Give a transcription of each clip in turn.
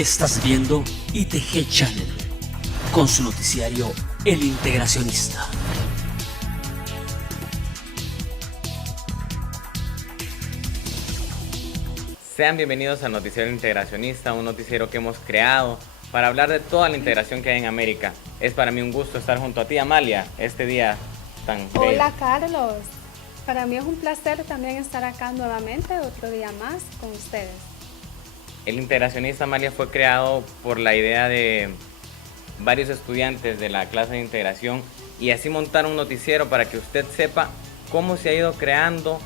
Estás viendo ITG Channel con su noticiario El Integracionista. Sean bienvenidos al Noticiero El Integracionista, un noticiero que hemos creado para hablar de toda la integración que hay en América. Es para mí un gusto estar junto a ti, Amalia, este día tan bello. Hola, Carlos. Para mí es un placer también estar acá nuevamente, otro día más con ustedes. El Integracionista, Amalia, fue creado por la idea de varios estudiantes de la clase de integración y así montar un noticiero para que usted sepa cómo se ha ido creando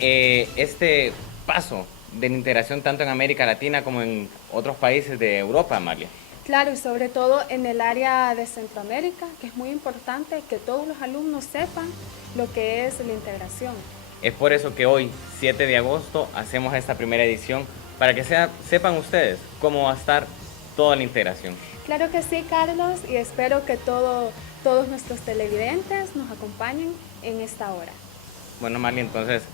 este paso de la integración tanto en América Latina como en otros países de Europa, Amalia. Claro, y sobre todo en el área de Centroamérica, que es muy importante que todos los alumnos sepan lo que es la integración. Es por eso que hoy, 7 de agosto, hacemos esta primera edición para que sepan ustedes cómo va a estar toda la integración. Claro que sí, Carlos, y espero que todos nuestros televidentes nos acompañen en esta hora. Bueno, Amalia, entonces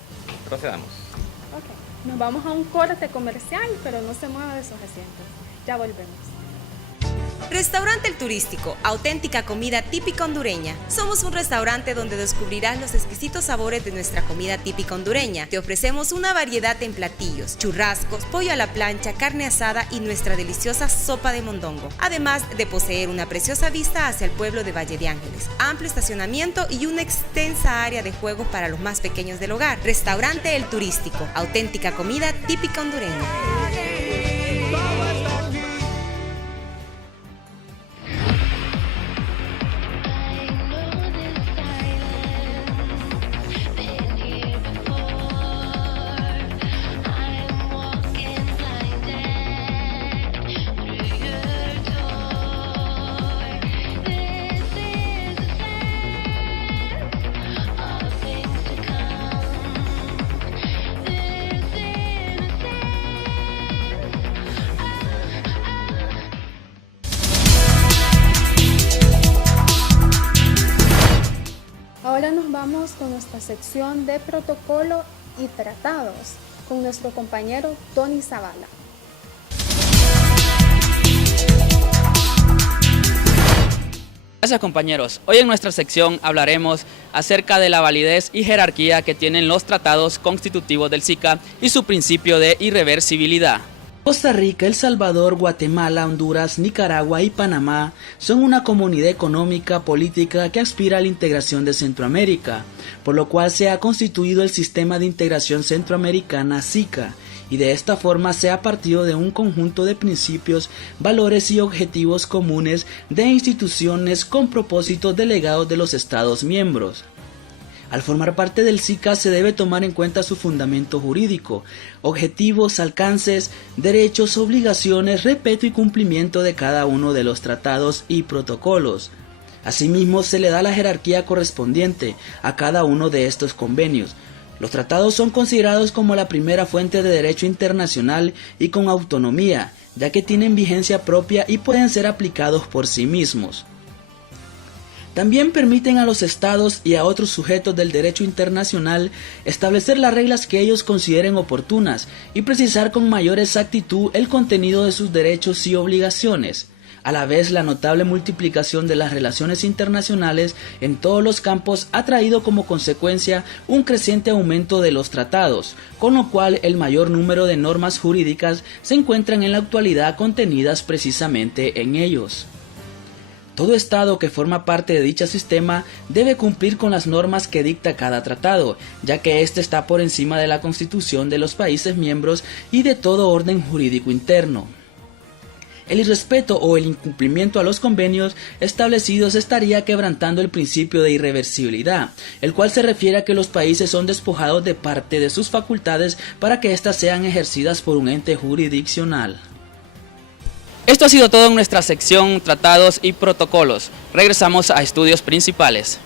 procedamos. Ok, nos vamos a un corte comercial, pero no se mueva de sus asientos. Ya volvemos. Restaurante El Turístico, auténtica comida típica hondureña. Somos un restaurante donde descubrirás los exquisitos sabores de nuestra comida típica hondureña. Te ofrecemos una variedad en platillos, churrascos, pollo a la plancha, carne asada y nuestra deliciosa sopa de mondongo. Además de poseer una preciosa vista hacia el pueblo de Valle de Ángeles, amplio estacionamiento y una extensa área de juegos para los más pequeños del hogar. Restaurante El Turístico, auténtica comida típica hondureña. Ahora nos vamos con nuestra sección de protocolo y tratados con nuestro compañero Tony Zavala. Gracias, compañeros. Hoy en nuestra sección hablaremos acerca de la validez y jerarquía que tienen los tratados constitutivos del SICA y su principio de irreversibilidad. Costa Rica, El Salvador, Guatemala, Honduras, Nicaragua y Panamá son una comunidad económica política que aspira a la integración de Centroamérica, por lo cual se ha constituido el Sistema de Integración Centroamericana SICA, y de esta forma se ha partido de un conjunto de principios, valores y objetivos comunes de instituciones con propósitos delegados de los Estados miembros. Al formar parte del SICA se debe tomar en cuenta su fundamento jurídico, objetivos, alcances, derechos, obligaciones, respeto y cumplimiento de cada uno de los tratados y protocolos. Asimismo, se le da la jerarquía correspondiente a cada uno de estos convenios. Los tratados son considerados como la primera fuente de derecho internacional y con autonomía, ya que tienen vigencia propia y pueden ser aplicados por sí mismos. También permiten a los estados y a otros sujetos del derecho internacional establecer las reglas que ellos consideren oportunas y precisar con mayor exactitud el contenido de sus derechos y obligaciones. A la vez, la notable multiplicación de las relaciones internacionales en todos los campos ha traído como consecuencia un creciente aumento de los tratados, con lo cual el mayor número de normas jurídicas se encuentran en la actualidad contenidas precisamente en ellos. Todo Estado que forma parte de dicho sistema debe cumplir con las normas que dicta cada tratado, ya que éste está por encima de la Constitución de los países miembros y de todo orden jurídico interno. El irrespeto o el incumplimiento a los convenios establecidos estaría quebrantando el principio de irreversibilidad, el cual se refiere a que los países son despojados de parte de sus facultades para que éstas sean ejercidas por un ente jurisdiccional. Esto ha sido todo en nuestra sección Tratados y Protocolos. Regresamos a estudios principales.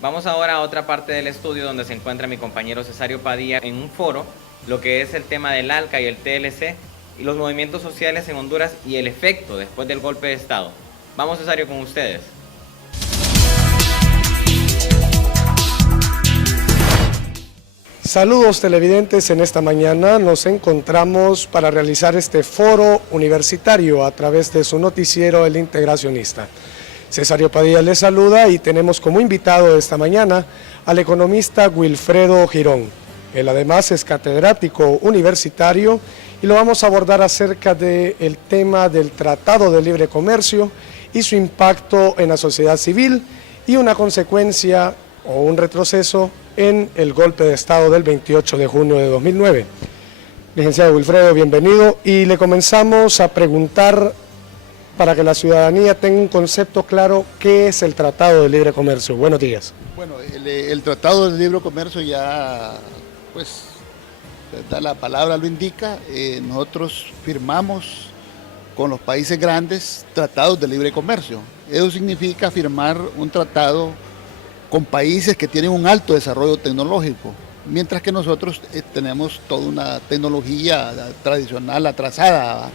Vamos ahora a otra parte del estudio donde se encuentra mi compañero Cesario Padilla en un foro, lo que es el tema del ALCA y el TLC y los movimientos sociales en Honduras y el efecto después del golpe de Estado. Vamos, Cesario, con ustedes. Saludos televidentes, en esta mañana nos encontramos para realizar este foro universitario a través de su noticiero El Integracionista. Cesario Padilla les saluda y tenemos como invitado esta mañana al economista Wilfredo Girón. Él además es catedrático universitario y lo vamos a abordar acerca del tema del Tratado de Libre Comercio y su impacto en la sociedad civil y una consecuencia o un retroceso en el golpe de Estado del 28 de junio de 2009. Licenciado Wilfredo, bienvenido, y le comenzamos a preguntar para que la ciudadanía tenga un concepto claro qué es el Tratado de Libre Comercio. Buenos días. Bueno, el Tratado de Libre Comercio ya, pues, la palabra lo indica, nosotros firmamos con los países grandes tratados de libre comercio. Eso significa firmar un tratado con países que tienen un alto desarrollo tecnológico, mientras que nosotros tenemos toda una tecnología tradicional atrasada, ¿va?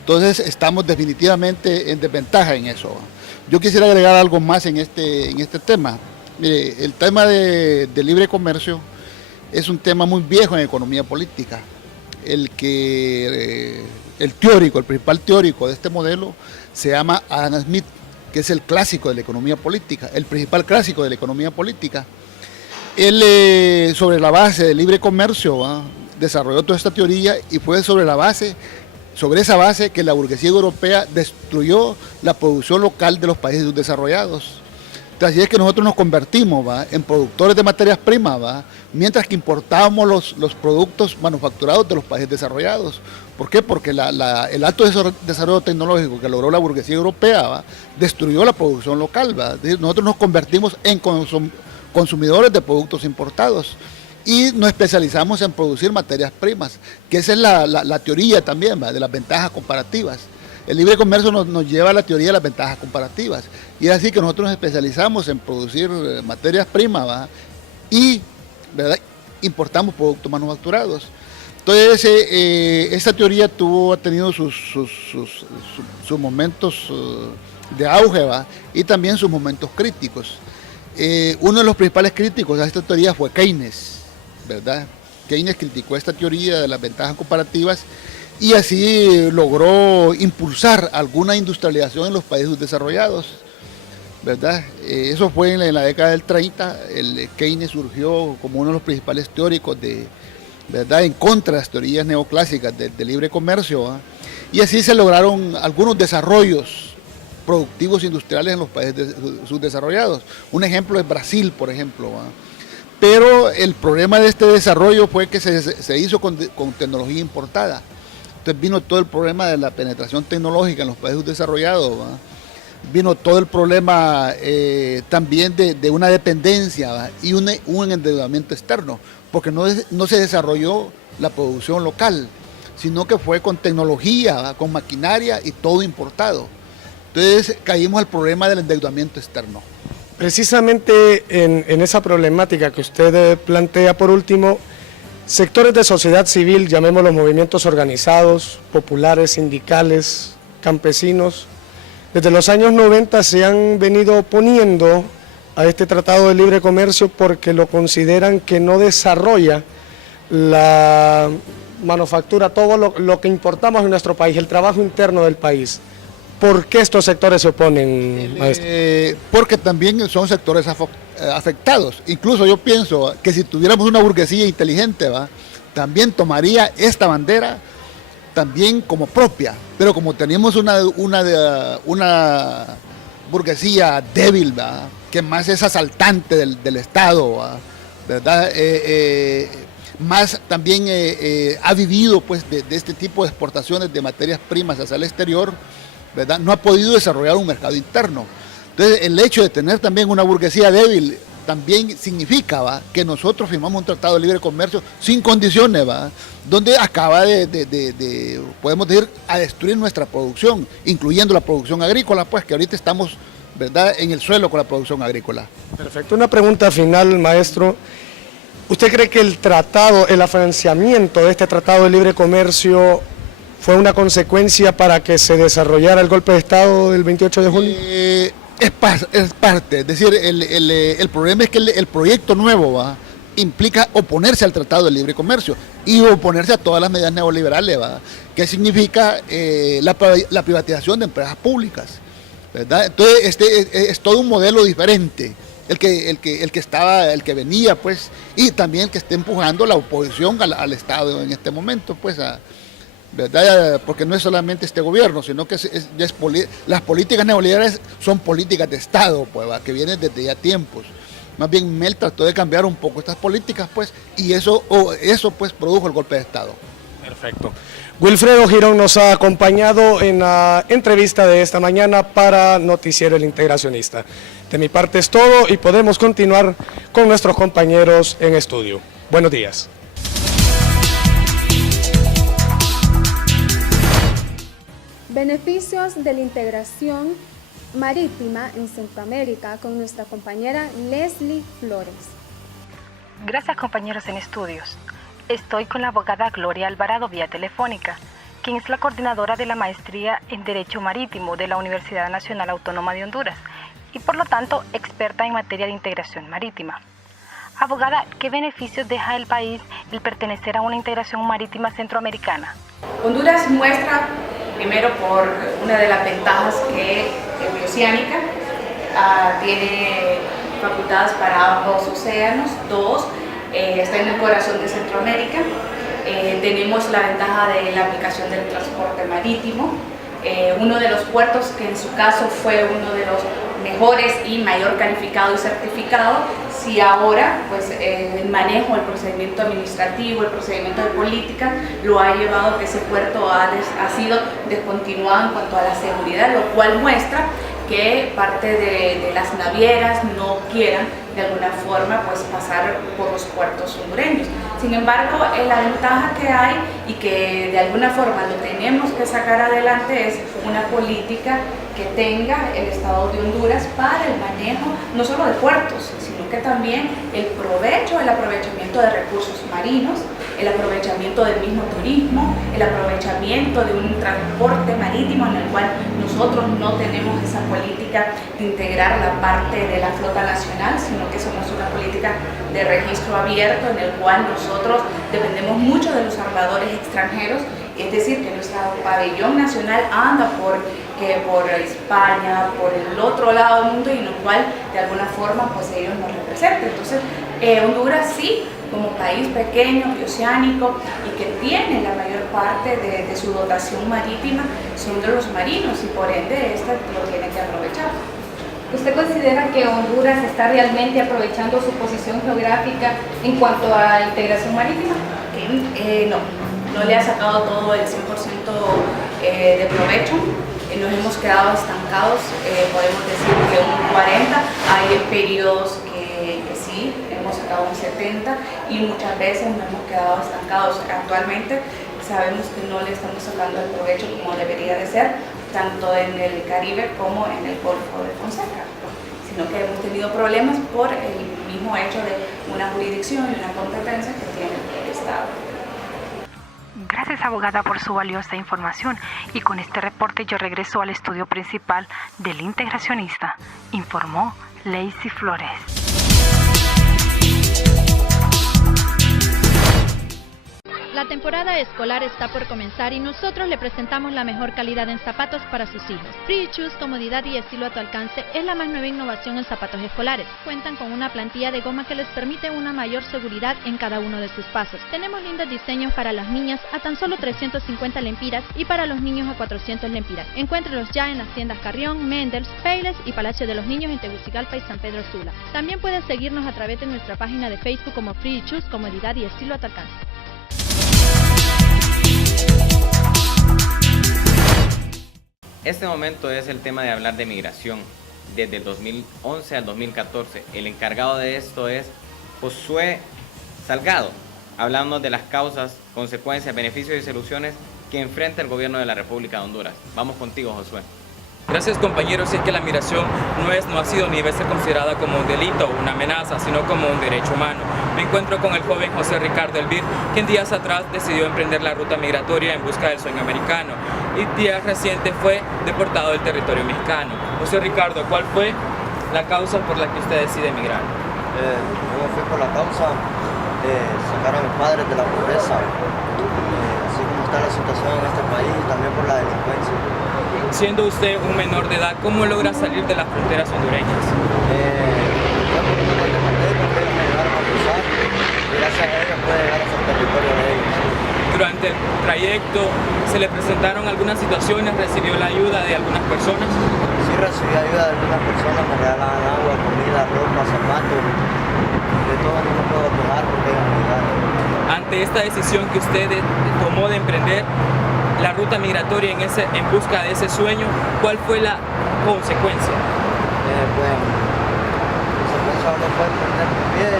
Entonces estamos definitivamente en desventaja en eso, ¿va? Yo quisiera agregar algo más en este tema. Mire, el tema de libre comercio es un tema muy viejo en economía política. El principal teórico de este modelo se llama Adam Smith, que es el clásico de la economía política, el principal clásico de la economía política. Él, sobre la base del libre comercio, desarrolló toda esta teoría y fue sobre esa base que la burguesía europea destruyó la producción local de los países subdesarrollados. Así es que nosotros nos convertimos en productores de materias primas, mientras que importábamos los productos manufacturados de los países desarrollados. ¿Por qué? Porque el alto desarrollo tecnológico que logró la burguesía europea destruyó la producción local. Nosotros nos convertimos en consumidores de productos importados y nos especializamos en producir materias primas, que esa es la teoría también de las ventajas comparativas. El libre comercio nos lleva a la teoría de las ventajas comparativas, y es así que nosotros nos especializamos en producir materias primas y, ¿verdad?, importamos productos manufacturados. Entonces, esta teoría ha tenido sus momentos de auge, y también sus momentos críticos. Uno de los principales críticos a esta teoría fue Keynes, ¿verdad? Keynes criticó esta teoría de las ventajas comparativas y así logró impulsar alguna industrialización en los países desarrollados, ¿verdad? Eso fue en la década del 30, Keynes surgió como uno de los principales teóricos ¿verdad?, en contra de las teorías neoclásicas de libre comercio, y así se lograron algunos desarrollos productivos industriales en los países subdesarrollados. Un ejemplo es Brasil, por ejemplo, pero el problema de este desarrollo fue que se hizo con tecnología importada. Entonces vino todo el problema de la penetración tecnológica en los países desarrollados, vino todo el problema también de una dependencia y un endeudamiento externo, porque no se desarrolló la producción local, sino que fue con tecnología, con maquinaria y todo importado. Entonces caímos al problema del endeudamiento externo. Precisamente en esa problemática que usted plantea, por último, sectores de sociedad civil, llamémoslos movimientos organizados, populares, sindicales, campesinos, desde los años 90 se han venido oponiendo a este Tratado de Libre Comercio porque lo consideran que no desarrolla la manufactura, todo lo que importamos en nuestro país, el trabajo interno del país. ¿Por qué estos sectores se oponen a esto? Porque también son sectores afectados. Incluso yo pienso que si tuviéramos una burguesía inteligente, también tomaría esta bandera también como propia. Pero como tenemos una burguesía débil, que más es asaltante del Estado, ¿verdad? Más también ha vivido pues de este tipo de exportaciones de materias primas hacia el exterior, ¿verdad? No ha podido desarrollar un mercado interno. Entonces el hecho de tener también una burguesía débil también significa que nosotros firmamos un tratado de libre comercio sin condiciones, donde acaba podemos decir, a destruir nuestra producción, incluyendo la producción agrícola, pues que ahorita estamos, ¿verdad?, en el suelo con la producción agrícola. Perfecto. Una pregunta final, maestro. ¿Usted cree que el afianzamiento de este tratado de libre comercio fue una consecuencia para que se desarrollara el golpe de Estado del 28 de julio? Es parte, es decir, el problema es que el proyecto nuevo implica oponerse al Tratado de Libre Comercio y oponerse a todas las medidas neoliberales, ¿verdad? Que significa la privatización de empresas públicas, ¿verdad? Entonces es todo un modelo diferente el que venía, pues, y también el que está empujando la oposición al Estado en este momento, pues, ¿verdad? Porque no es solamente este gobierno, sino que las políticas neoliberales son políticas de Estado, pues, ¿verdad? Que vienen desde ya tiempos. Más bien Mel trató de cambiar un poco estas políticas, pues, y eso pues produjo el golpe de Estado. Perfecto. Wilfredo Girón nos ha acompañado en la entrevista de esta mañana para Noticiero El Integracionista. De mi parte es todo y podemos continuar con nuestros compañeros en estudio. Buenos días. Beneficios de la integración marítima en Centroamérica con nuestra compañera Leslie Flores. Gracias, compañeros en estudios. Estoy con la abogada Gloria Alvarado vía telefónica, quien es la coordinadora de la maestría en Derecho Marítimo de la Universidad Nacional Autónoma de Honduras y por lo tanto experta en materia de integración marítima. Abogada, ¿qué beneficios deja el país el pertenecer a una integración marítima centroamericana? Honduras muestra, primero por una de las ventajas que es bioceánica, tiene facultades para ambos océanos, está en el corazón de Centroamérica, tenemos la ventaja de la aplicación del transporte marítimo, uno de los puertos que en su caso fue uno de los mejores y mayor calificado y certificado, si ahora pues el manejo, el procedimiento administrativo, el procedimiento de política lo ha llevado a que ese puerto ha sido descontinuado en cuanto a la seguridad, lo cual muestra que parte de las navieras no quieran de alguna forma pues pasar por los puertos hondureños. Sin embargo, la ventaja que hay y que de alguna forma lo tenemos que sacar adelante es una política que tenga el Estado de Honduras para el manejo no solo de puertos, sino que también el aprovechamiento de recursos marinos, el aprovechamiento del mismo turismo, el aprovechamiento de un transporte marítimo en el cual nosotros no tenemos esa política de integrar la parte de la flota nacional, sino que somos una política de registro abierto en el cual nosotros dependemos mucho de los armadores extranjeros, es decir, que nuestro pabellón nacional anda por España, por el otro lado del mundo y en el cual de alguna forma pues ellos nos representan. Entonces Honduras sí, como país pequeño, bioceánico y que tiene la mayor parte de su dotación marítima son de los marinos y por ende lo tiene que aprovechar. ¿Usted considera que Honduras está realmente aprovechando su posición geográfica en cuanto a integración marítima? No le ha sacado todo el 100% de provecho. Nos hemos quedado estancados, podemos decir que un 40%, hay periodos que sí, hemos sacado un 70% y muchas veces nos hemos quedado estancados. Actualmente sabemos que no le estamos sacando el provecho como debería de ser, tanto en el Caribe como en el Golfo de Fonseca, sino que hemos tenido problemas por el mismo hecho de una jurisdicción y una competencia que tiene el Estado. Gracias, abogada, por su valiosa información y con este reporte yo regreso al estudio principal del Integracionista, informó Leslie Flores. La temporada escolar está por comenzar y nosotros le presentamos la mejor calidad en zapatos para sus hijos. Free Shoes, comodidad y estilo a tu alcance es la más nueva innovación en zapatos escolares. Cuentan con una plantilla de goma que les permite una mayor seguridad en cada uno de sus pasos. Tenemos lindos diseños para las niñas a tan solo 350 lempiras y para los niños a 400 lempiras. Encuéntrelos ya en las tiendas Carrión, Mendels, Payless y Palacio de los Niños en Tegucigalpa y San Pedro Sula. También puedes seguirnos a través de nuestra página de Facebook como Free Shoes, comodidad y estilo a tu alcance. Este momento es el tema de hablar de migración. Desde el 2011 al 2014, el encargado de esto es Josué Salgado, hablando de las causas, consecuencias, beneficios y soluciones que enfrenta el gobierno de la República de Honduras. Vamos contigo, Josué. Gracias, compañeros. Es que la migración no ha sido ni debe ser considerada como un delito o una amenaza, sino como un derecho humano. Me encuentro con el joven José Ricardo Elvir, quien días atrás decidió emprender la ruta migratoria en busca del sueño americano y días recientes fue deportado del territorio mexicano. José Ricardo, ¿cuál fue la causa por la que usted decide emigrar? Yo fui por la causa sacar a mis padres de la pobreza, así como está la situación en este país, también por la delincuencia. Siendo usted un menor de edad, ¿cómo logra salir de las fronteras hondureñas? Gracias a ellos puede llegar hasta el territorio de ellos. Durante el trayecto, ¿se le presentaron algunas situaciones? ¿Recibió la ayuda de algunas personas? Sí, recibí ayuda de algunas personas, me regalaban agua, comida, ropa, zapatos. De todo no me puedo quejar porque ellos me ayudaron. Ante esta decisión que usted tomó de emprender la ruta migratoria en busca de ese sueño, ¿cuál fue la consecuencia? Pues, la consecuencia no fue perder mi pie,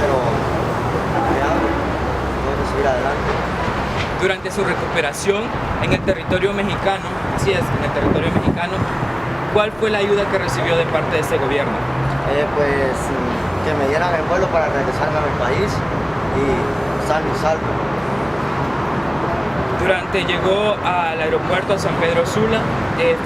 pero ya tengo que seguir adelante. Durante su recuperación en el territorio mexicano, así es, en el territorio mexicano, ¿cuál fue la ayuda que recibió de parte de este gobierno? Pues que me dieran el vuelo para regresarme a mi país y sano y salvo. Durante llegó al aeropuerto a San Pedro Sula,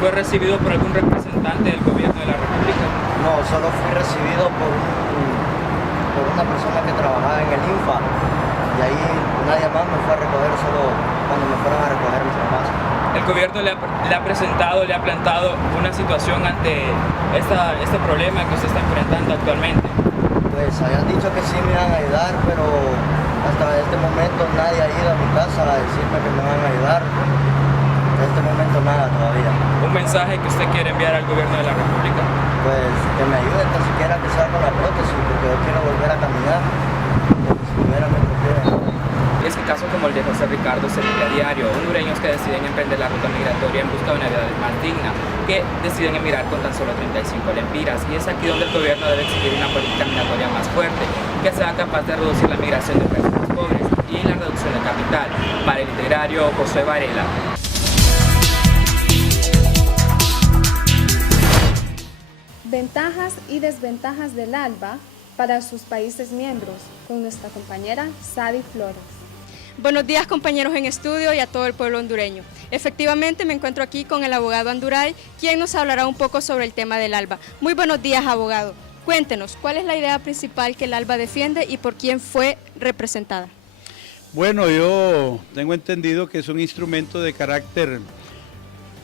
¿fue recibido por algún representante del gobierno de la República? No, solo fui recibido por una persona que trabajaba en el INFA y ahí nadie más me fue a recoger, solo cuando me fueron a recoger mis papás. ¿El gobierno le ha presentado, le ha plantado una situación ante este problema que usted está enfrentando actualmente? Pues habían dicho que sí me iban a ayudar, pero hasta este momento nadie ha ido a mi casa a decirme que me van a ayudar. En este momento nada todavía. ¿Un mensaje que usted quiere enviar al gobierno de la República? Pues que me ayuden tan siquiera que sea con la prótesis, porque yo quiero volver a caminar. Porque si tuviera me prefieren. Es que casos como el de José Ricardo se vive a diario, hondureños que deciden emprender la ruta migratoria en busca de una vida más digna, que deciden emigrar con tan solo 35 lempiras, y es aquí donde el gobierno debe exigir una política migratoria más fuerte, que sea capaz de reducir la migración de personas pobres y la reducción de capital. Para el integrario, José Varela. Ventajas y desventajas del ALBA para sus países miembros, con nuestra compañera Sadi Flores. Buenos días, compañeros en estudio y a todo el pueblo hondureño. Efectivamente me encuentro aquí con el abogado Anduray, quien nos hablará un poco sobre el tema del ALBA. Muy buenos días, abogado. Cuéntenos, ¿cuál es la idea principal que el ALBA defiende y por quién fue representada? Bueno, yo tengo entendido que es un instrumento de carácter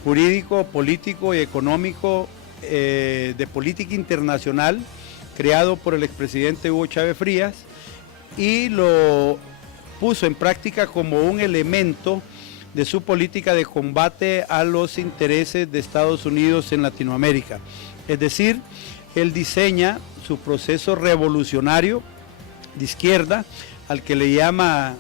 jurídico, político y económico de política internacional, creado por el expresidente Hugo Chávez Frías, y lo puso en práctica como un elemento de su política de combate a los intereses de Estados Unidos en Latinoamérica. Es decir, él diseña su proceso revolucionario de izquierda, al que le llama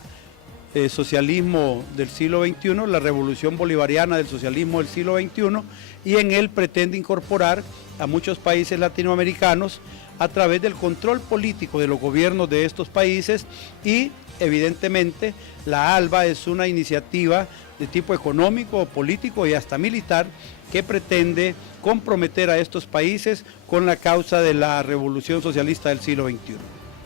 socialismo del siglo XXI, la revolución bolivariana del socialismo del siglo XXI, y en él pretende incorporar a muchos países latinoamericanos a través del control político de los gobiernos de estos países, y evidentemente la ALBA es una iniciativa de tipo económico, político y hasta militar que pretende comprometer a estos países con la causa de la revolución socialista del siglo XXI.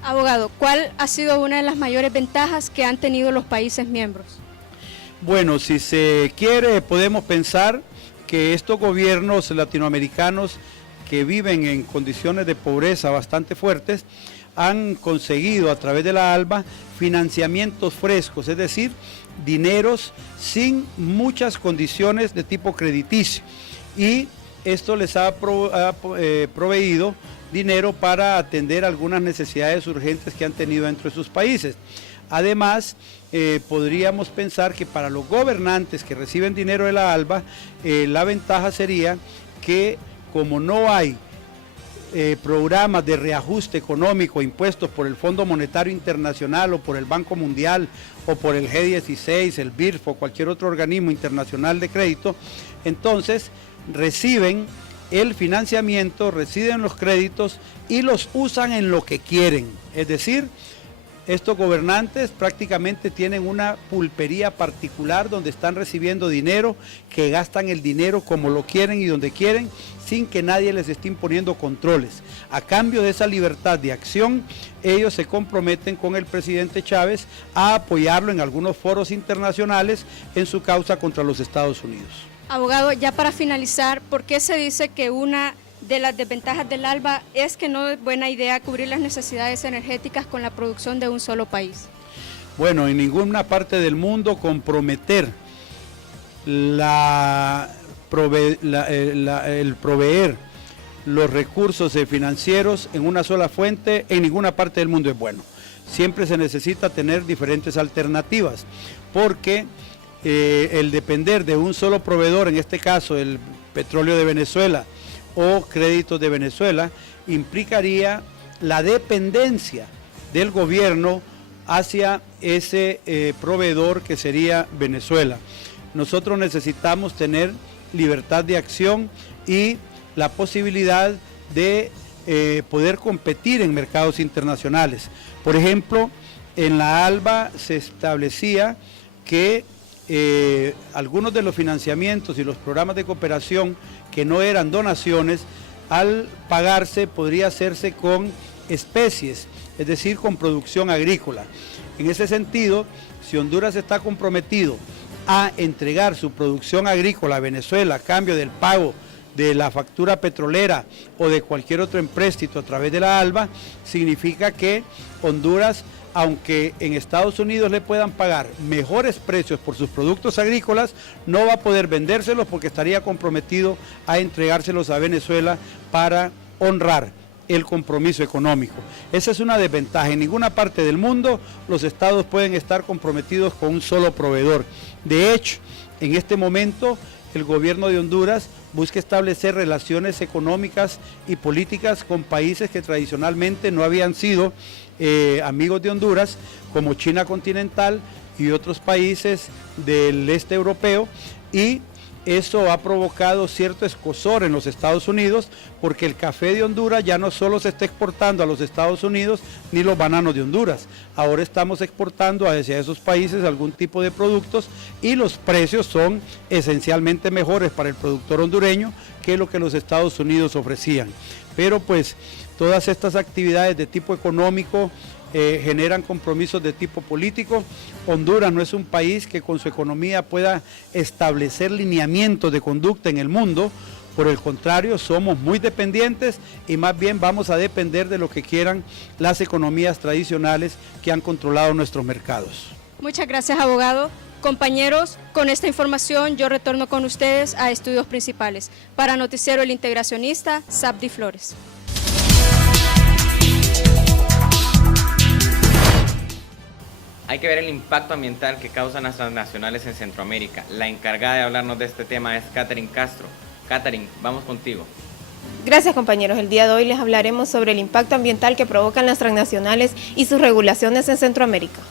Abogado, ¿cuál ha sido una de las mayores ventajas que han tenido los países miembros? Bueno, si se quiere, podemos pensar que estos gobiernos latinoamericanos que viven en condiciones de pobreza bastante fuertes han conseguido a través de la ALBA financiamientos frescos, es decir, dineros sin muchas condiciones de tipo crediticio, y esto les ha proveído dinero para atender algunas necesidades urgentes que han tenido dentro de sus países. Además, podríamos pensar que para los gobernantes que reciben dinero de la ALBA, la ventaja sería que como no hay programas de reajuste económico impuestos por el Fondo Monetario Internacional o por el Banco Mundial o por el G16, el BIRF o cualquier otro organismo internacional de crédito, entonces reciben el financiamiento, reciben los créditos y los usan en lo que quieren. Es decir, estos gobernantes prácticamente tienen una pulpería particular donde están recibiendo dinero, que gastan el dinero como lo quieren y donde quieren, sin que nadie les esté imponiendo controles. A cambio de esa libertad de acción, ellos se comprometen con el presidente Chávez a apoyarlo en algunos foros internacionales en su causa contra los Estados Unidos. Abogado, ya para finalizar, ¿por qué se dice que una de las desventajas del ALBA es que no es buena idea cubrir las necesidades energéticas con la producción de un solo país. Bueno, en ninguna parte del mundo comprometer el proveer los recursos financieros en una sola fuente en ninguna parte del mundo es bueno. Siempre se necesita tener diferentes alternativas, porque el depender de un solo proveedor, en este caso el petróleo de Venezuela o créditos de Venezuela, implicaría la dependencia del gobierno hacia ese proveedor que sería Venezuela. Nosotros necesitamos tener libertad de acción y la posibilidad de poder competir en mercados internacionales. Por ejemplo, en la ALBA se establecía que algunos de los financiamientos y los programas de cooperación que no eran donaciones, al pagarse podría hacerse con especies, es decir, con producción agrícola. En ese sentido, si Honduras está comprometido a entregar su producción agrícola a Venezuela a cambio del pago de la factura petrolera o de cualquier otro empréstito a través de la ALBA, significa que Honduras, aunque en Estados Unidos le puedan pagar mejores precios por sus productos agrícolas, no va a poder vendérselos porque estaría comprometido a entregárselos a Venezuela para honrar el compromiso económico. Esa es una desventaja. En ninguna parte del mundo los estados pueden estar comprometidos con un solo proveedor. De hecho, en este momento el gobierno de Honduras busca establecer relaciones económicas y políticas con países que tradicionalmente no habían sido amigos de Honduras, como China continental y otros países del este europeo, y eso ha provocado cierto escozor en los Estados Unidos, porque el café de Honduras ya no solo se está exportando a los Estados Unidos, ni los bananos de Honduras. Ahora estamos exportando hacia esos países algún tipo de productos y los precios son esencialmente mejores para el productor hondureño que lo que los Estados Unidos ofrecían. Pero pues todas estas actividades de tipo económico generan compromisos de tipo político. Honduras no es un país que con su economía pueda establecer lineamientos de conducta en el mundo. Por el contrario, somos muy dependientes y más bien vamos a depender de lo que quieran las economías tradicionales que han controlado nuestros mercados. Muchas gracias, abogado. Compañeros, con esta información yo retorno con ustedes a Estudios Principales. Para Noticiero El Integracionista, Sabdi Flores. Hay que ver el impacto ambiental que causan las transnacionales en Centroamérica. La encargada de hablarnos de este tema es Catherine Castro. Catherine, vamos contigo. Gracias, compañeros. El día de hoy les hablaremos sobre el impacto ambiental que provocan las transnacionales y sus regulaciones en Centroamérica.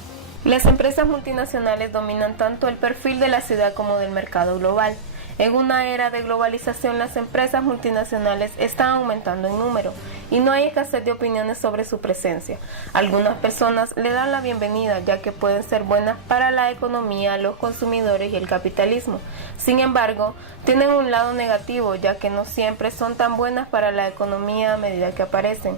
Las empresas multinacionales dominan tanto el perfil de la ciudad como del mercado global. En una era de globalización, las empresas multinacionales están aumentando en número y no hay escasez de opiniones sobre su presencia. Algunas personas le dan la bienvenida ya que pueden ser buenas para la economía, los consumidores y el capitalismo. Sin embargo, tienen un lado negativo ya que no siempre son tan buenas para la economía a medida que aparecen.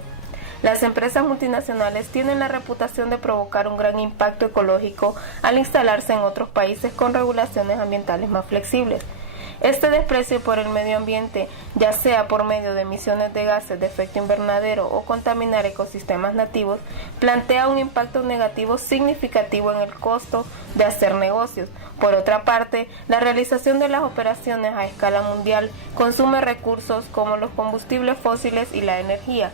Las empresas multinacionales tienen la reputación de provocar un gran impacto ecológico al instalarse en otros países con regulaciones ambientales más flexibles. Este desprecio por el medio ambiente, ya sea por medio de emisiones de gases de efecto invernadero o contaminar ecosistemas nativos, plantea un impacto negativo significativo en el costo de hacer negocios. Por otra parte, la realización de las operaciones a escala mundial consume recursos como los combustibles fósiles y la energía.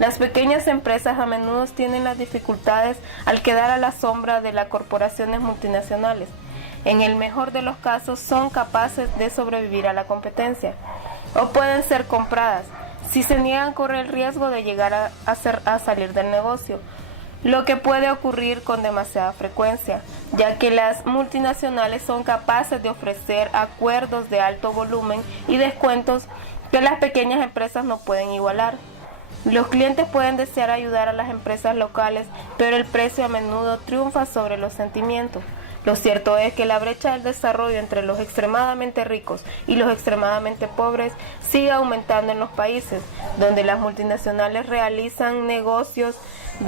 Las pequeñas empresas a menudo tienen las dificultades al quedar a la sombra de las corporaciones multinacionales. En el mejor de los casos son capaces de sobrevivir a la competencia o pueden ser compradas si se niegan a correr el riesgo de llegar a salir del negocio, lo que puede ocurrir con demasiada frecuencia, ya que las multinacionales son capaces de ofrecer acuerdos de alto volumen y descuentos que las pequeñas empresas no pueden igualar. Los clientes pueden desear ayudar a las empresas locales, pero el precio a menudo triunfa sobre los sentimientos. Lo cierto es que la brecha del desarrollo entre los extremadamente ricos y los extremadamente pobres sigue aumentando en los países donde las multinacionales realizan negocios.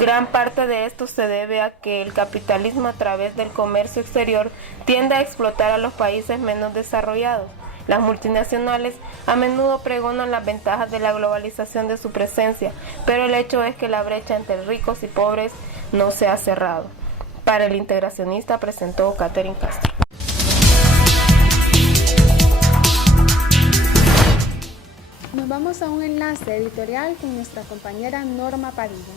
Gran parte de esto se debe a que el capitalismo a través del comercio exterior tiende a explotar a los países menos desarrollados. Las multinacionales a menudo pregonan las ventajas de la globalización de su presencia, pero el hecho es que la brecha entre ricos y pobres no se ha cerrado. Para el integracionista presentó Catherine Castro. Nos vamos a un enlace editorial con nuestra compañera Norma Padilla.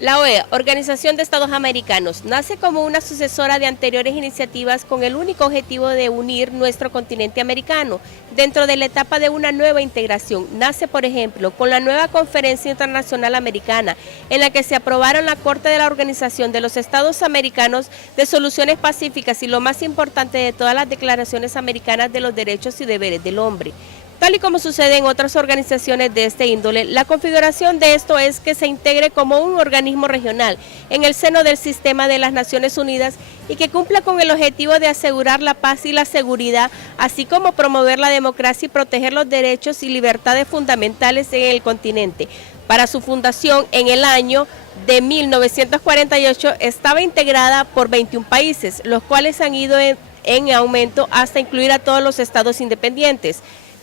La OEA, Organización de Estados Americanos, nace como una sucesora de anteriores iniciativas con el único objetivo de unir nuestro continente americano dentro de la etapa de una nueva integración. Nace, por ejemplo, con la nueva Conferencia Internacional Americana, en la que se aprobaron la Corte de la Organización de los Estados Americanos de Soluciones Pacíficas y lo más importante de todas las declaraciones americanas de los derechos y deberes del hombre. Tal y como sucede en otras organizaciones de este índole, la configuración de esto es que se integre como un organismo regional en el seno del sistema de las Naciones Unidas y que cumpla con el objetivo de asegurar la paz y la seguridad, así como promover la democracia y proteger los derechos y libertades fundamentales en el continente. Para su fundación en el año de 1948 estaba integrada por 21 países, los cuales han ido en aumento hasta incluir a todos los estados independientes.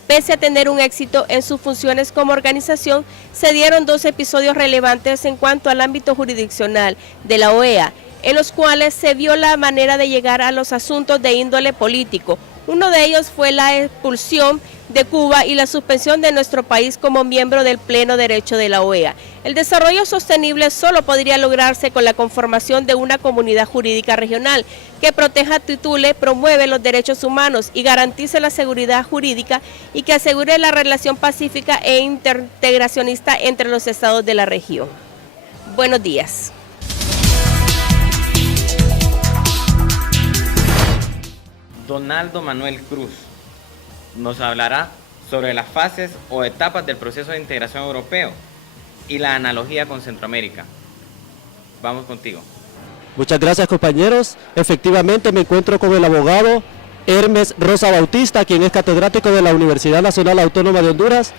Pese a tener un éxito en sus funciones como organización, se dieron 2 episodios relevantes en cuanto al ámbito jurisdiccional de la OEA, en los cuales se vio la manera de llegar a los asuntos de índole político. Uno de ellos fue la expulsión de Cuba y la suspensión de nuestro país como miembro del pleno derecho de la OEA. El desarrollo sostenible solo podría lograrse con la conformación de una comunidad jurídica regional que proteja, titule, promueve los derechos humanos y garantice la seguridad jurídica y que asegure la relación pacífica e integracionista entre los estados de la región. Buenos días. Donaldo Manuel Cruz nos hablará sobre las fases o etapas del proceso de integración europeo y la analogía con Centroamérica. Vamos contigo. Muchas gracias, compañeros. Efectivamente me encuentro con el abogado Hermes Rosa Bautista, quien es catedrático de la Universidad Nacional Autónoma de Honduras.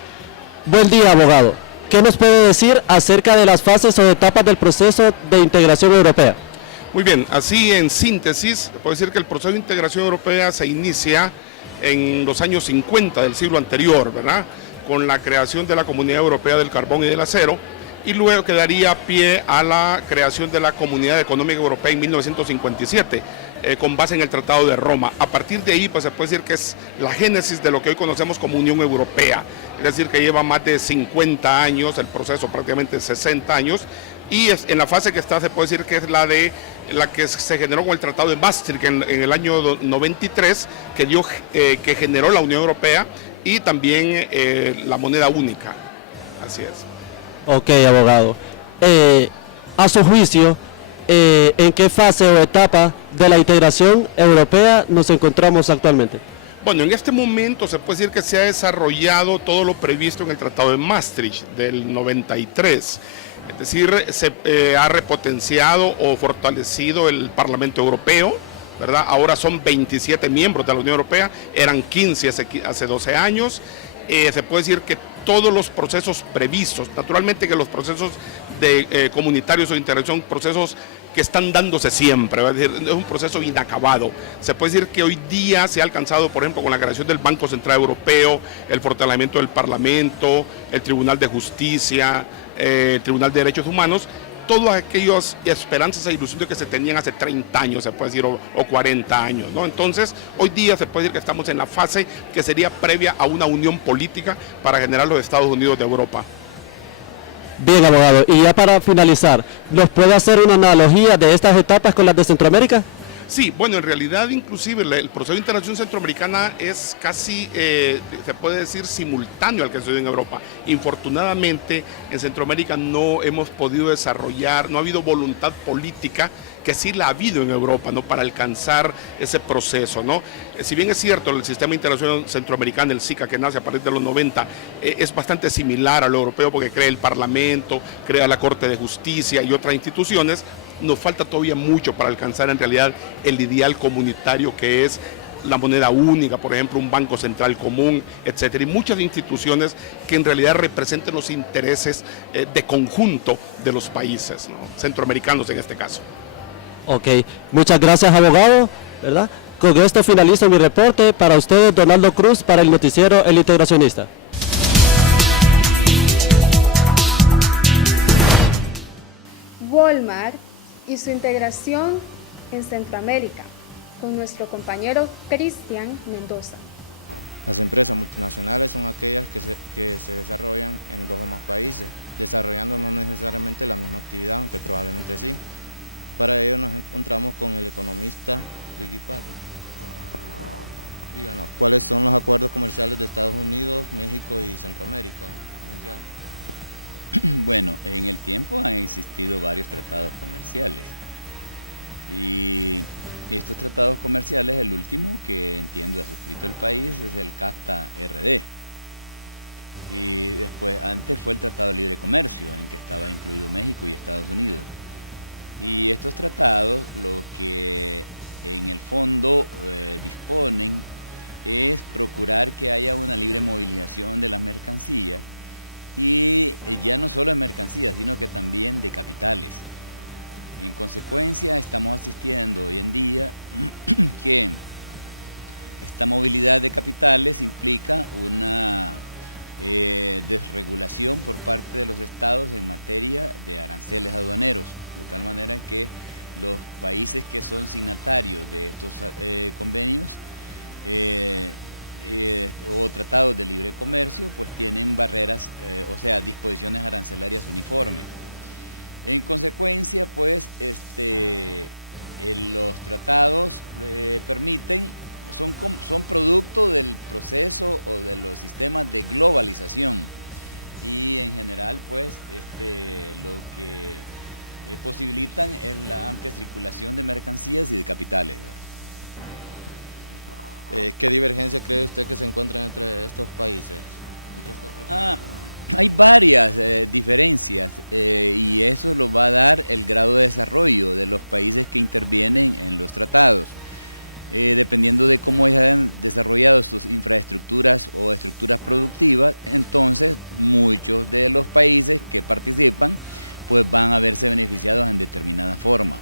Buen día, abogado. ¿Qué nos puede decir acerca de las fases o etapas del proceso de integración europea? Muy bien, así en síntesis, puedo decir que el proceso de integración europea se inicia en los años 50 del siglo anterior, ¿verdad? Con la creación de la Comunidad Europea del Carbón y del Acero, y luego que daría pie a la creación de la Comunidad Económica Europea en 1957, con base en el Tratado de Roma. A partir de ahí, pues se puede decir que es la génesis de lo que hoy conocemos como Unión Europea, es decir, que lleva más de 50 años, el proceso prácticamente 60 años, y en la fase que está se puede decir que es la que se generó con el Tratado de Maastricht en el año 93, que generó la Unión Europea y también la moneda única. Así es. Ok, abogado. A su juicio, ¿en qué fase o etapa de la integración europea nos encontramos actualmente? Bueno, en este momento se puede decir que se ha desarrollado todo lo previsto en el Tratado de Maastricht del 93. Es decir, se ha repotenciado o fortalecido el Parlamento Europeo, ¿verdad? Ahora son 27 miembros de la Unión Europea, eran 15 hace 12 años. Se puede decir que todos los procesos previstos, naturalmente que los procesos comunitarios o de integración, procesos que están dándose siempre, es decir, es un proceso inacabado. Se puede decir que hoy día se ha alcanzado, por ejemplo, con la creación del Banco Central Europeo, el fortalecimiento del Parlamento, el Tribunal de Justicia, el Tribunal de Derechos Humanos, todas aquellas esperanzas e ilusiones que se tenían hace 30 años, se puede decir, o 40 años, ¿no? Entonces, hoy día se puede decir que estamos en la fase que sería previa a una unión política para generar los Estados Unidos de Europa. Bien, abogado, y ya para finalizar, ¿nos puede hacer una analogía de estas etapas con las de Centroamérica? Sí, bueno, en realidad inclusive el proceso de integración centroamericana es casi, se puede decir, simultáneo al que se dio en Europa. Infortunadamente, en Centroamérica no hemos podido desarrollar, no ha habido voluntad política, que sí la ha habido en Europa, ¿no?, para alcanzar ese proceso, ¿no? Si bien es cierto, el sistema de integración centroamericana, el SICA, que nace a partir de los 90, es bastante similar a lo europeo porque crea el Parlamento, crea la Corte de Justicia y otras instituciones, nos falta todavía mucho para alcanzar en realidad el ideal comunitario que es la moneda única, por ejemplo, un banco central común, etcétera, y muchas instituciones que en realidad representen los intereses de conjunto de los países, ¿no?, centroamericanos en este caso. Ok, muchas gracias, abogado, ¿verdad? Con esto finalizo mi reporte. Para ustedes, Donaldo Cruz, para el noticiero El Integracionista. Walmart y su integración en Centroamérica, con nuestro compañero Cristian Mendoza. Las empresas multinacionales son aquellas que se desarrollan en 2 o más países, desarrollando no necesariamente la misma actividad, aunque probablemente sí. Para ello nos encontramos con el economista Luigi Parra. Díganos, ¿cuáles son los acuerdos comerciales de Estados Unidos, México y Centroamérica? Bueno, en el tiempo han existido varios tratados comerciales y estos tratados comerciales, el último que entiendo ha suscrito el país es el CAFTA-RD, y después antes fue el Tratado de Libre Comercio, en que estaba incluido México y Estados Unidos. Y estos tratados lo que en el fondo disponen es procurar que haya una libre movilización de las mercancías, y ya no solo de mercancías, sino que también de capitales. En consecuencia, estamos asistiendo hoy en día que esta movilidad de capitales implica una desregulación por parte de los estados en materia de aranceles aduaneros, de tal manera que los países que son signatarios de estos convenios o tratados de libre comercio, pues tienen barreras, o sea, disposiciones arancelarias uniformes. En consecuencia, pues, los tratados permiten, son producto del proceso o de los sistemas de globalización, y en general, pues, lo que posibilitan es la amplia circulación de mercancías y de capitales, ¿verdad? ¿Qué divergencia cree usted que se encuentran entre estos países? Hay varias diferencias y eso lo va a dar el grado de desarrollo de los países que intervienen en los tratados. Dependiendo de cómo hayan desarrollado sus infraestructuras o estructuras productivas, entonces muchos de los países que participan pues van a verse beneficiados en determinada forma.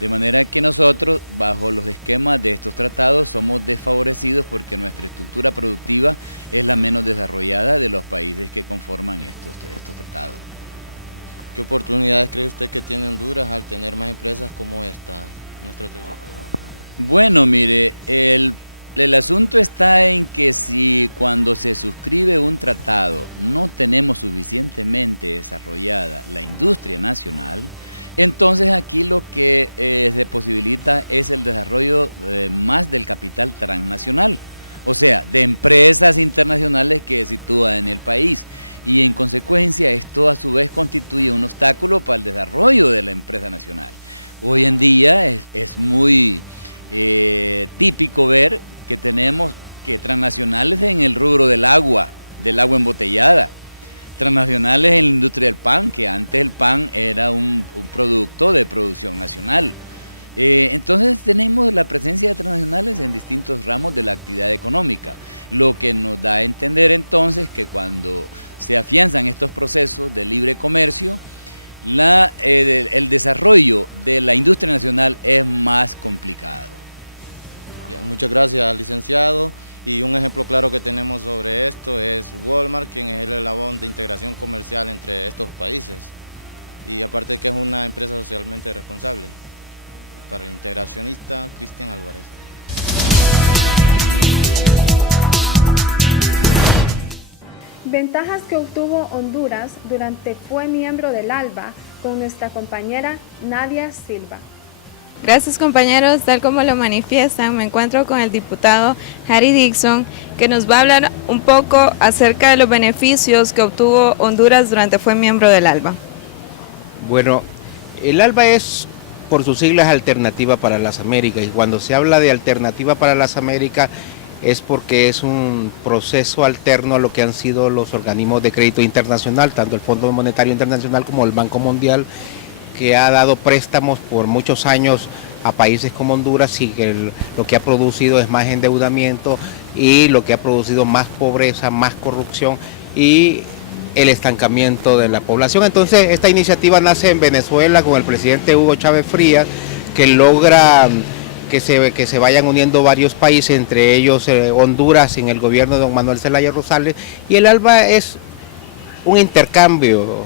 De manera que nosotros, bajo los esquemas de estos tratados, somos desfavorecidos porque nuestra estructura productiva es la menos desarrollada de los países que conforman estos tratados. ¿Qué oportunidades cree usted que tiene Honduras al tener más empresas como esta en nuestro territorio? Bueno, mire, el asunto está en que si cuando se suscribe un tratado no tenemos suficientemente desarrollada la industria nacional, entonces aquí lo que se posibilita es el desarrollo más del capital transnacional, o sea, de empresas internacionales que se sitúan en el país, y en consecuencia esto a su vez constituye un obstáculo para el desarrollo de la empresa nacional. Hoy en día es muy típico ver que tenemos que transnacionales en el rubro del agua embotellada, transnacionales en la industria del pan, que antes el pan era un producto de producción nacional. Entonces tenemos la presencia de transnacionales en distintos ramos de la actividad económica, lo que nos da a entender entonces que cuando se afianzan estos procesos de libre comercio, el desarrollo de la industria nacional es más complicado. Bien, muchas gracias, licenciado. Y un ejemplo claro que tenemos sobre esto es Walmart, quien es el eslabón de integración comercial entre estos países. Y aparte que es una empresa socialmente responsable. Para el integracionista Cristian Álvarez. Ventajas que obtuvo Honduras durante fue miembro del ALBA, con nuestra compañera Nadia Silva. Gracias, compañeros, tal como lo manifiestan, me encuentro con el diputado Harry Dixon, que nos va a hablar un poco acerca de los beneficios que obtuvo Honduras durante fue miembro del ALBA. Bueno, el ALBA es, por sus siglas, Alternativa para las Américas, y cuando se habla de Alternativa para las Américas es porque es un proceso alterno a lo que han sido los organismos de crédito internacional, tanto el Fondo Monetario Internacional como el Banco Mundial, que ha dado préstamos por muchos años a países como Honduras, y que lo que ha producido es más endeudamiento, y lo que ha producido más pobreza, más corrupción y el estancamiento de la población. Entonces esta iniciativa nace en Venezuela con el presidente Hugo Chávez Frías, que logra que se vayan uniendo varios países, entre ellos Honduras en el gobierno de don Manuel Zelaya Rosales, y el ALBA es un intercambio,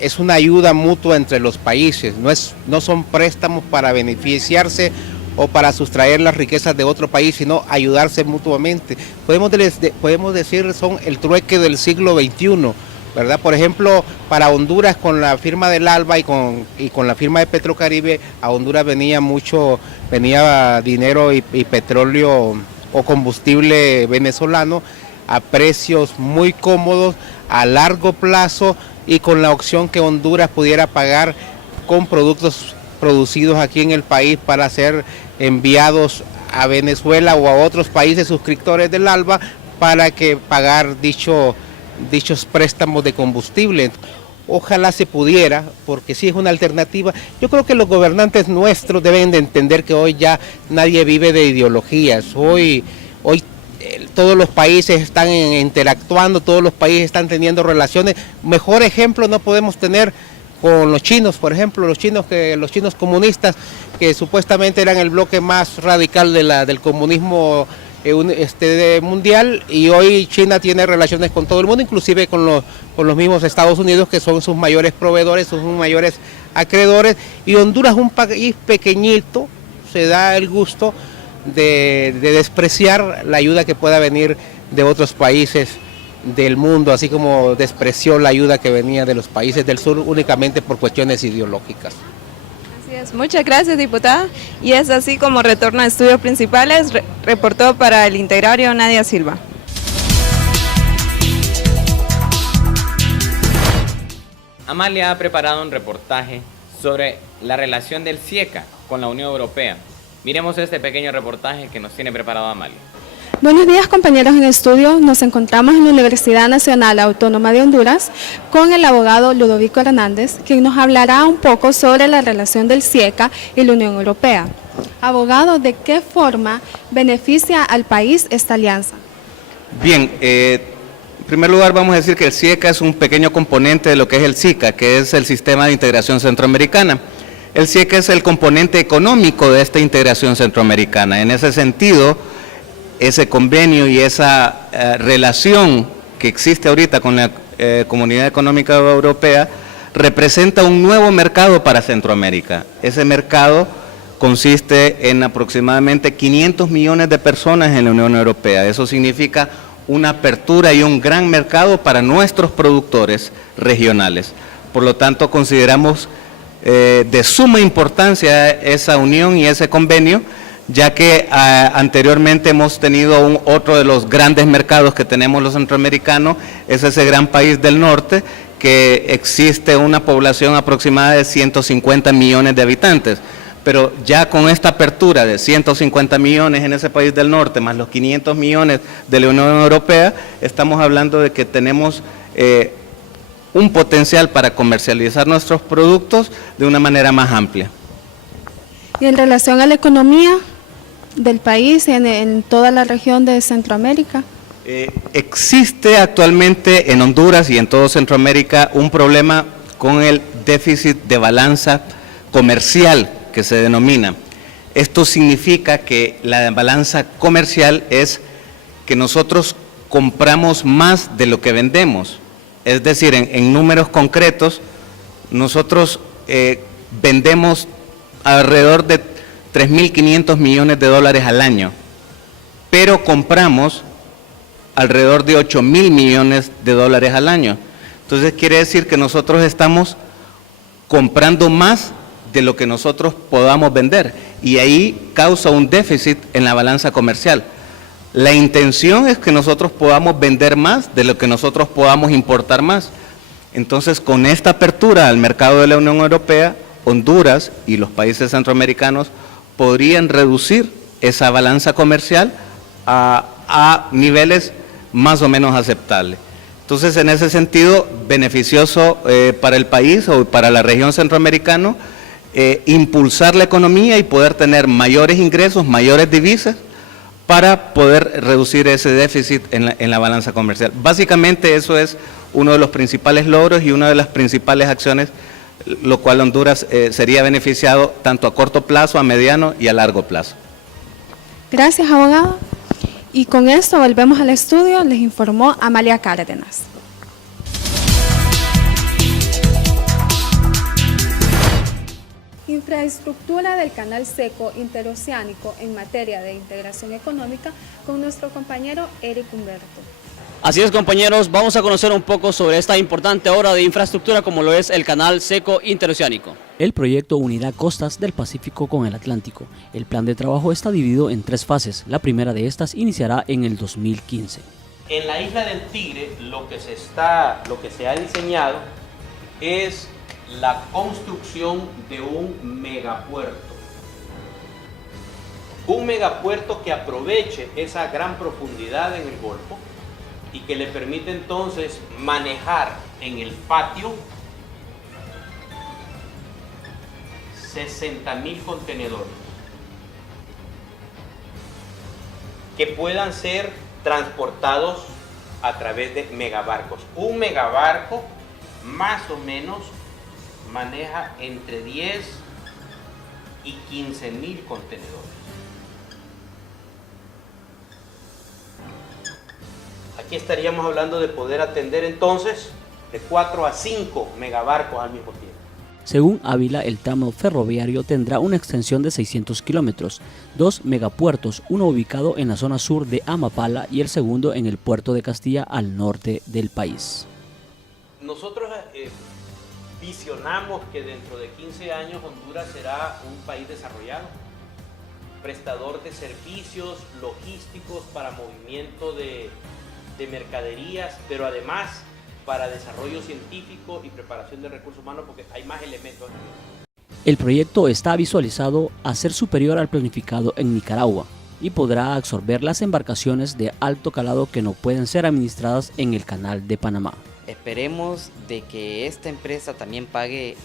es una ayuda mutua entre los países, no son préstamos para beneficiarse o para sustraer las riquezas de otro país, sino ayudarse mutuamente. Podemos decir son el trueque del siglo XXI, ¿verdad? Por ejemplo, para Honduras con la firma del ALBA y con la firma de Petrocaribe, a Honduras venía dinero y petróleo o combustible venezolano a precios muy cómodos, a largo plazo, y con la opción que Honduras pudiera pagar con productos producidos aquí en el país para ser enviados a Venezuela o a otros países suscriptores del ALBA para que pagar dichos préstamos de combustible. Ojalá se pudiera, porque sí es una alternativa. Yo creo que los gobernantes nuestros deben de entender que hoy ya nadie vive de ideologías. Hoy todos los países están interactuando, todos los países están teniendo relaciones. Mejor ejemplo no podemos tener con los chinos, por ejemplo, los chinos comunistas, que supuestamente eran el bloque más radical del comunismo mundial, y hoy China tiene relaciones con todo el mundo, inclusive con los mismos Estados Unidos, que son sus mayores proveedores, sus mayores acreedores, y Honduras, un país pequeñito, se da el gusto de despreciar la ayuda que pueda venir de otros países del mundo, así como despreció la ayuda que venía de los países del sur únicamente por cuestiones ideológicas. Así es, muchas gracias, diputada. Y es así como retorna a estudios principales, reportó para el Integrario Nadia Silva. Amalia ha preparado un reportaje sobre la relación del CIECA con la Unión Europea. Miremos este pequeño reportaje que nos tiene preparado Amalia. Buenos días, compañeros en estudio. Nos encontramos en la Universidad Nacional Autónoma de Honduras con el abogado Ludovico Hernández, quien nos hablará un poco sobre la relación del CIECA y la Unión Europea. Abogado, ¿de qué forma beneficia al país esta alianza? Bien, en primer lugar vamos a decir que el CIECA es un pequeño componente de lo que es el SICA, que es el Sistema de Integración Centroamericana. El CIECA es el componente económico de esta integración centroamericana. En ese sentido, ese convenio y esa relación que existe ahorita con la Comunidad Económica Europea representa un nuevo mercado para Centroamérica. Ese mercado consiste en aproximadamente 500 millones de personas en la Unión Europea. Eso significa una apertura y un gran mercado para nuestros productores regionales. Por lo tanto, consideramos de suma importancia esa unión y ese convenio, ya que anteriormente hemos tenido otro de los grandes mercados que tenemos los centroamericanos, es ese gran país del norte, que existe una población aproximada de 150 millones de habitantes. Pero ya con esta apertura de 150 millones en ese país del norte, más los 500 millones de la Unión Europea, estamos hablando de que tenemos un potencial para comercializar nuestros productos de una manera más amplia. Y en relación a la economía del país en toda la región de Centroamérica. Existe actualmente en Honduras y en todo Centroamérica un problema con el déficit de balanza comercial que se denomina. Esto significa que la balanza comercial es que nosotros compramos más de lo que vendemos. Es decir, en números concretos, nosotros vendemos alrededor de 3.500 millones de dólares al año, pero compramos alrededor de 8.000 millones de dólares al año. Entonces quiere decir que nosotros estamos comprando más de lo que nosotros podamos vender, y ahí causa un déficit en la balanza comercial. La intención es que nosotros podamos vender más de lo que nosotros podamos importar más. Entonces, con esta apertura al mercado de la Unión Europea, Honduras y los países centroamericanos podrían reducir esa balanza comercial a niveles más o menos aceptables. Entonces, en ese sentido, beneficioso para el país o para la región centroamericana, impulsar la economía y poder tener mayores ingresos, mayores divisas, para poder reducir ese déficit en la balanza comercial. Básicamente eso es uno de los principales logros y una de las principales acciones lo cual Honduras sería beneficiado tanto a corto plazo, a mediano y a largo plazo. Gracias, abogado. Y con esto volvemos al estudio, les informó Amalia Cárdenas. Infraestructura del canal seco interoceánico en materia de integración económica con nuestro compañero Eric Humberto. Así es, compañeros, vamos a conocer un poco sobre esta importante obra de infraestructura como lo es el canal seco interoceánico. El proyecto unirá costas del Pacífico con el Atlántico. El plan de trabajo está dividido en 3 fases. La primera de estas iniciará en el 2015. En la isla del Tigre lo que se ha diseñado es la construcción de un megapuerto. Un megapuerto que aproveche esa gran profundidad en el Golfo y que le permite entonces manejar en el patio 60.000 contenedores que puedan ser transportados a través de megabarcos. Un megabarco más o menos maneja entre 10 y 15.000 contenedores. Aquí estaríamos hablando de poder atender entonces de 4 a 5 megabarcos al mismo tiempo. Según Ávila, el tramo ferroviario tendrá una extensión de 600 kilómetros, 2 megapuertos, uno ubicado en la zona sur de Amapala y el segundo en el puerto de Castilla al norte del país. Nosotros visionamos que dentro de 15 años Honduras será un país desarrollado, prestador de servicios logísticos para movimiento de mercaderías, pero además para desarrollo científico y preparación de recursos humanos, porque hay más elementos aquí. El proyecto está visualizado a ser superior al planificado en Nicaragua y podrá absorber las embarcaciones de alto calado que no pueden ser administradas en el Canal de Panamá. Esperemos de que esta empresa también pague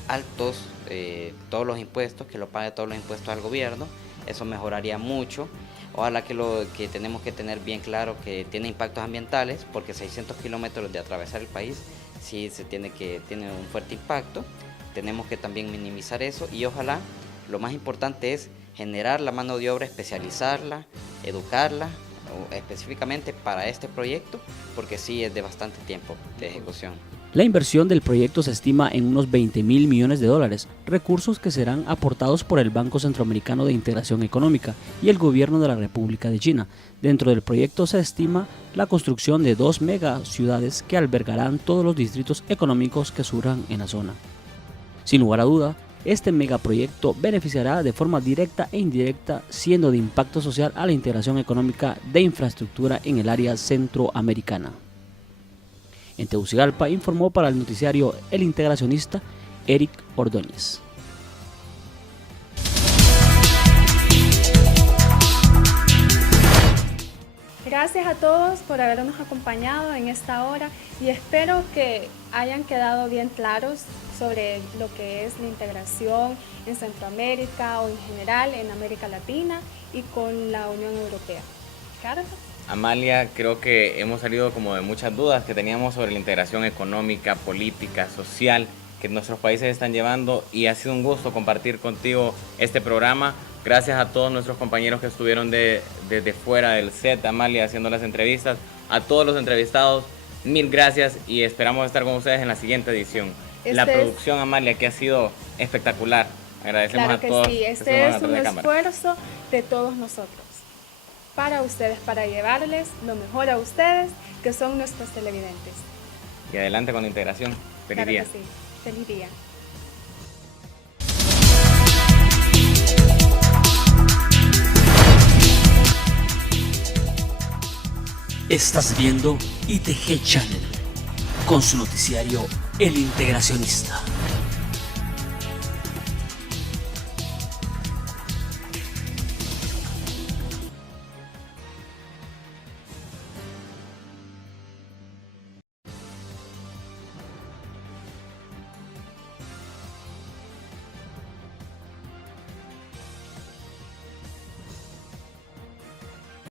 todos los impuestos, que lo pague todos los impuestos al gobierno. Eso mejoraría mucho. Ojalá que tenemos que tener bien claro que tiene impactos ambientales, porque 600 kilómetros de atravesar el país sí tiene un fuerte impacto. Tenemos que también minimizar eso y ojalá, lo más importante es generar la mano de obra, especializarla, educarla, específicamente para este proyecto, porque sí es de bastante tiempo de ejecución. La inversión del proyecto se estima en unos 20.000 millones de dólares, recursos que serán aportados por el Banco Centroamericano de Integración Económica y el Gobierno de la República de China. Dentro del proyecto se estima la construcción de 2 megaciudades que albergarán todos los distritos económicos que surjan en la zona. Sin lugar a duda, este megaproyecto beneficiará de forma directa e indirecta, siendo de impacto social a la integración económica de infraestructura en el área centroamericana. En Tegucigalpa informó para el noticiario El Integracionista, Eric Ordóñez. Gracias a todos por habernos acompañado en esta hora y espero que hayan quedado bien claros sobre lo que es la integración en Centroamérica o en general en América Latina y con la Unión Europea. Carlos. Amalia, creo que hemos salido como de muchas dudas que teníamos sobre la integración económica, política, social que nuestros países están llevando y ha sido un gusto compartir contigo este programa. Gracias a todos nuestros compañeros que estuvieron desde fuera del set, Amalia, haciendo las entrevistas. A todos los entrevistados, mil gracias y esperamos estar con ustedes en la siguiente edición. La producción, Amalia, que ha sido espectacular. Agradecemos a todos. Sí, este es un esfuerzo de todos nosotros. Para ustedes, para llevarles lo mejor a ustedes, que son nuestros televidentes. Y adelante con la integración. Feliz día. Que sí. Feliz día. Estás viendo ITG Channel con su noticiario El Integracionista.